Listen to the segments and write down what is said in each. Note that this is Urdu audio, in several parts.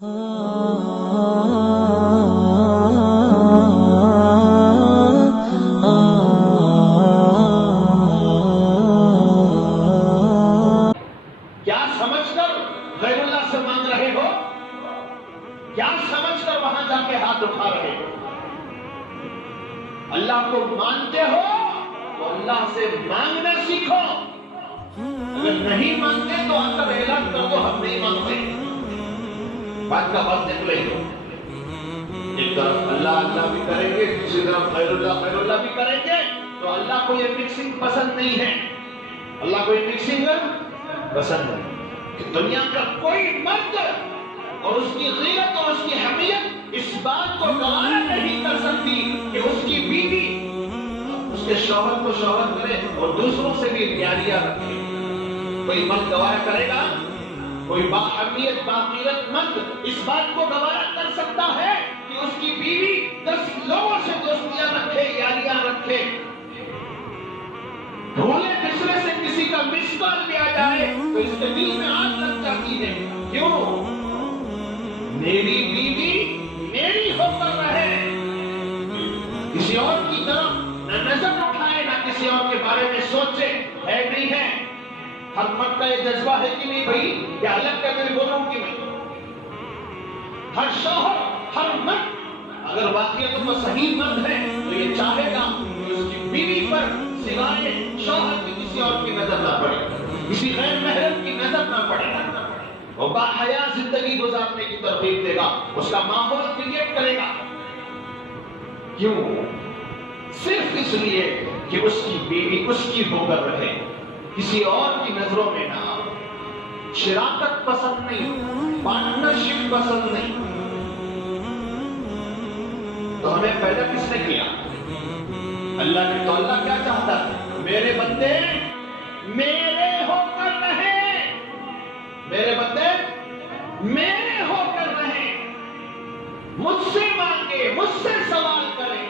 کیا سمجھ کر غیر اللہ سے مانگ رہے ہو؟ کیا سمجھ کر وہاں جا کے ہاتھ اٹھا رہے ہو؟ اللہ کو مانتے ہو تو اللہ سے مانگنا سیکھو. اگر نہیں مانتے تو آ کر اعلان کر دو ہم نہیں مانگتے. بات کا بات نکلے گا. ایک طرف اللہ اللہ بھی کریں گے, دوسری طرف خیر اللہ بھی کریں گے. تو اللہ کو یہ مکسنگ پسند نہیں ہے. اللہ کو یہ مکسنگ پسند ہے کہ دنیا کا کوئی مرد اور اس کی غیرت اور اس کی حمیت اس بات کو گوارا نہیں کر سکتی کہ اس کی بیوی اس کے شوہر کو شوہر کرے اور دوسروں سے بھی پیاریاں رکھے. کوئی مرد گوارا کرے گا؟ کوئی باحمیت باغیرت مرد اس بات کو گوارا کر سکتا ہے کہ اس کی بیوی 10 لوگوں سے دوستیاں رکھے, یاریاں رکھے؟ بھولے بسرے سے کسی کا مس کال بھی آ جائے تو اس کے دل میں آگ لگ جاتی ہے. کیوں؟ میری بیوی میری ہو کر رہے, کسی اور کی طرف نہ نظر اٹھائے نہ کسی اور کے بارے میں سوچے. ہے نہیں ہے؟ ہر مرد کا یہ جذبہ ہے کہ نہیں بھائی کہ الگ کر کے بولوں کہ میں ہر شوہر ہر مرد اگر واقعیت میں صحیح مرد ہے تو یہ چاہے گا کہ اس کی بیوی پر سوائے شوہر کی کسی اور کی نظر نہ پڑے, کسی غیر محرم کی نظر نہ پڑے. وہ باحیا زندگی گزارنے کی ترغیب دے گا, اس کا ماحول کریٹ کرے گا. کیوں؟ صرف اس لیے کہ اس کی بیوی اس کی ہو کر رہے, کسی اور کی نظروں میں نہ. شراکت پسند نہیں, پارٹنرشپ پسند نہیں. تو ہمیں پیدا کس نے کیا؟ اللہ نے. تو اللہ کیا چاہتا ہے؟ میرے بندے میرے ہو کر رہے, میرے بندے میرے ہو کر رہے, مجھ سے مانگے, مجھ سے سوال کریں.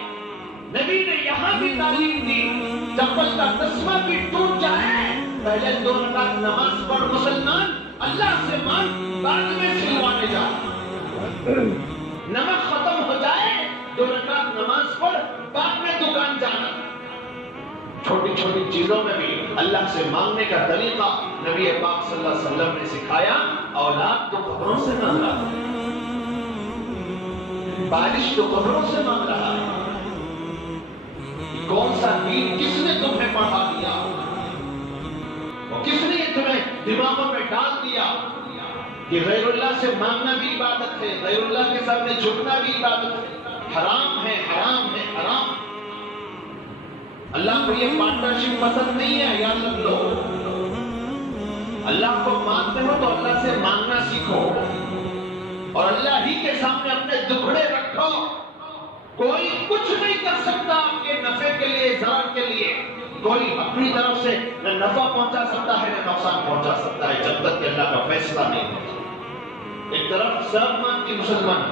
نبی نے یہاں بھی تعلیم دی, چپل کا تسمہ بھی ٹوٹ جائے پہلے 2 رکعت نماز پڑھ مسلمان, اللہ سے مانگ, بعد میں سلوانے جا. نمک ختم ہو جائے 2 رکعت نماز پڑھ, بعد میں دکان جانا. چھوٹی چھوٹی چیزوں میں بھی اللہ سے مانگنے کا طریقہ نبی پاک صلی اللہ علیہ وسلم نے سکھایا. اولاد تو قبروں سے مانگ رہا ہے, بارش تو قبروں سے مانگ رہا ہے. کون سا دین کس نے تمہیں پڑھا دیا؟ اور کس نے تمہیں دماغوں میں ڈال دیا کہ غیر اللہ سے مانگنا بھی عبادت ہے, غیر اللہ کے سامنے جھکنا بھی عبادت ہے؟ حرام ہے, حرام ہے, حرام. اللہ کو یہ پارٹنرشپ پسند نہیں ہے, یاد رکھ لو. اللہ کو مانتے ہو تو اللہ سے مانگنا سیکھو اور اللہ ہی کے سامنے اپنے دکھڑے رکھو. کوئی کچھ نہیں کر سکتا آپ کے نفع کے لیے, ضرر کے لیے. کوئی اپنی طرف سے نہ نفع پہنچا سکتا ہے نہ نقصان پہنچا سکتا ہے جب تک کہ اللہ کا فیصلہ نہیں ہوتا. ایک طرف سب مانتی مسلمان,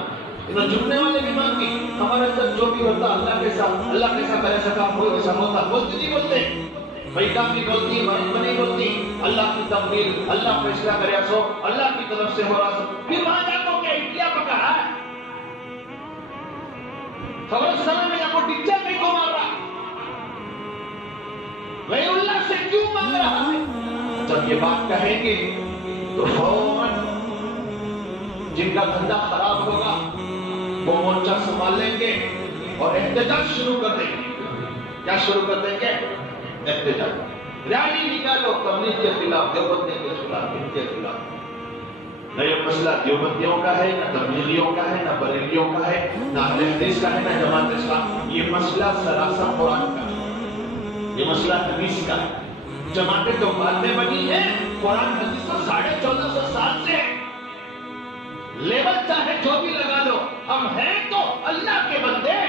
جھکنے والے بھی مانتی, ہمارے ساتھ جو بھی ہوتا اللہ کے ساتھ, اللہ کیسا کرے سکا کوئی ایسا ہوتا. بولتی نہیں بولتے بھائی, کافی بولتی, مرد نہیں بولتی. اللہ کی تقدیر, اللہ فیصلہ کرے سو, اللہ کی طرف سے ہو رہا سو. پھر وہاں جا کو کیا اٹلیا پکا رہا ہے, خبرستان میں آپ کو ٹیچر نہیں کو مار رہا, غیر اللہ سے کیوں مانگ رہا ہے؟ جب یہ بات کہیں گے تو فوراً جن کا دھندا خراب ہوگا وہ مورچہ سنبھال لیں گے اور احتجاج شروع کر دیں گے. کیا شروع کر دیں گے؟ احتجاج. ریلی نکالو تبلیغ کے خلاف, دیوبندیوں کے خلاف, ان کے خلاف. نہ یہ مسئلہ دیوبندیوں کا ہے, نہ تبلیغیوں کا ہے, نہ بریلیوں کا ہے, نہ اہل حدیث کا ہے, نہ جماعت اسلام. یہ مسئلہ سراسر قرآن کا ہے, یہ مسئلہ حدیث کا ہے. جماعتیں تو بعد میں بنی ہیں, قرآن حدیث تو 1450 سال سے. لیبل چاہے جو بھی لگا لو, ہم ہیں تو اللہ کے بندے.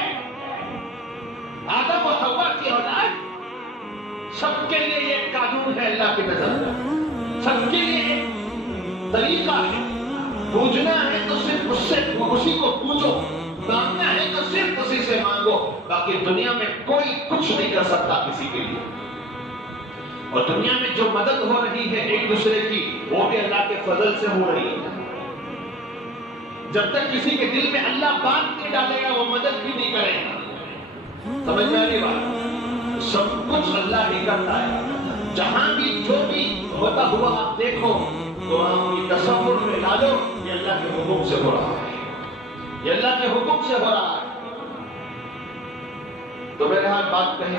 آدم و حوا کی اولاد, سب کے لیے یہ قانون ہے اللہ کی نظر کا. سب کے لیے طریقہ ہے. پوجنا ہے تو صرف اس سے, اسی کو پوجو. مانگنا ہے تو صرف اسی سے مانگو. باقی دنیا میں کوئی کچھ نہیں کر سکتا کسی کے لیے. اور دنیا میں جو مدد ہو رہی ہے ایک دوسرے کی, وہ بھی اللہ کے فضل سے ہو رہی ہے. جب تک کسی کے دل میں اللہ بات نہیں ڈالے گا وہ مدد بھی نہیں کرے گا. سمجھ میں آ رہی بات؟ سب کچھ اللہ ہی کرتا ہے. جہاں بھی جو بھی ہوتا ہوا آپ دیکھو تو آپ کی تصور میں ڈالو یہ اللہ کے حکم سے ہو رہا ہے, یہ اللہ کے حکم سے ہو رہا ہے. تو میرے ہاتھ بات کہیں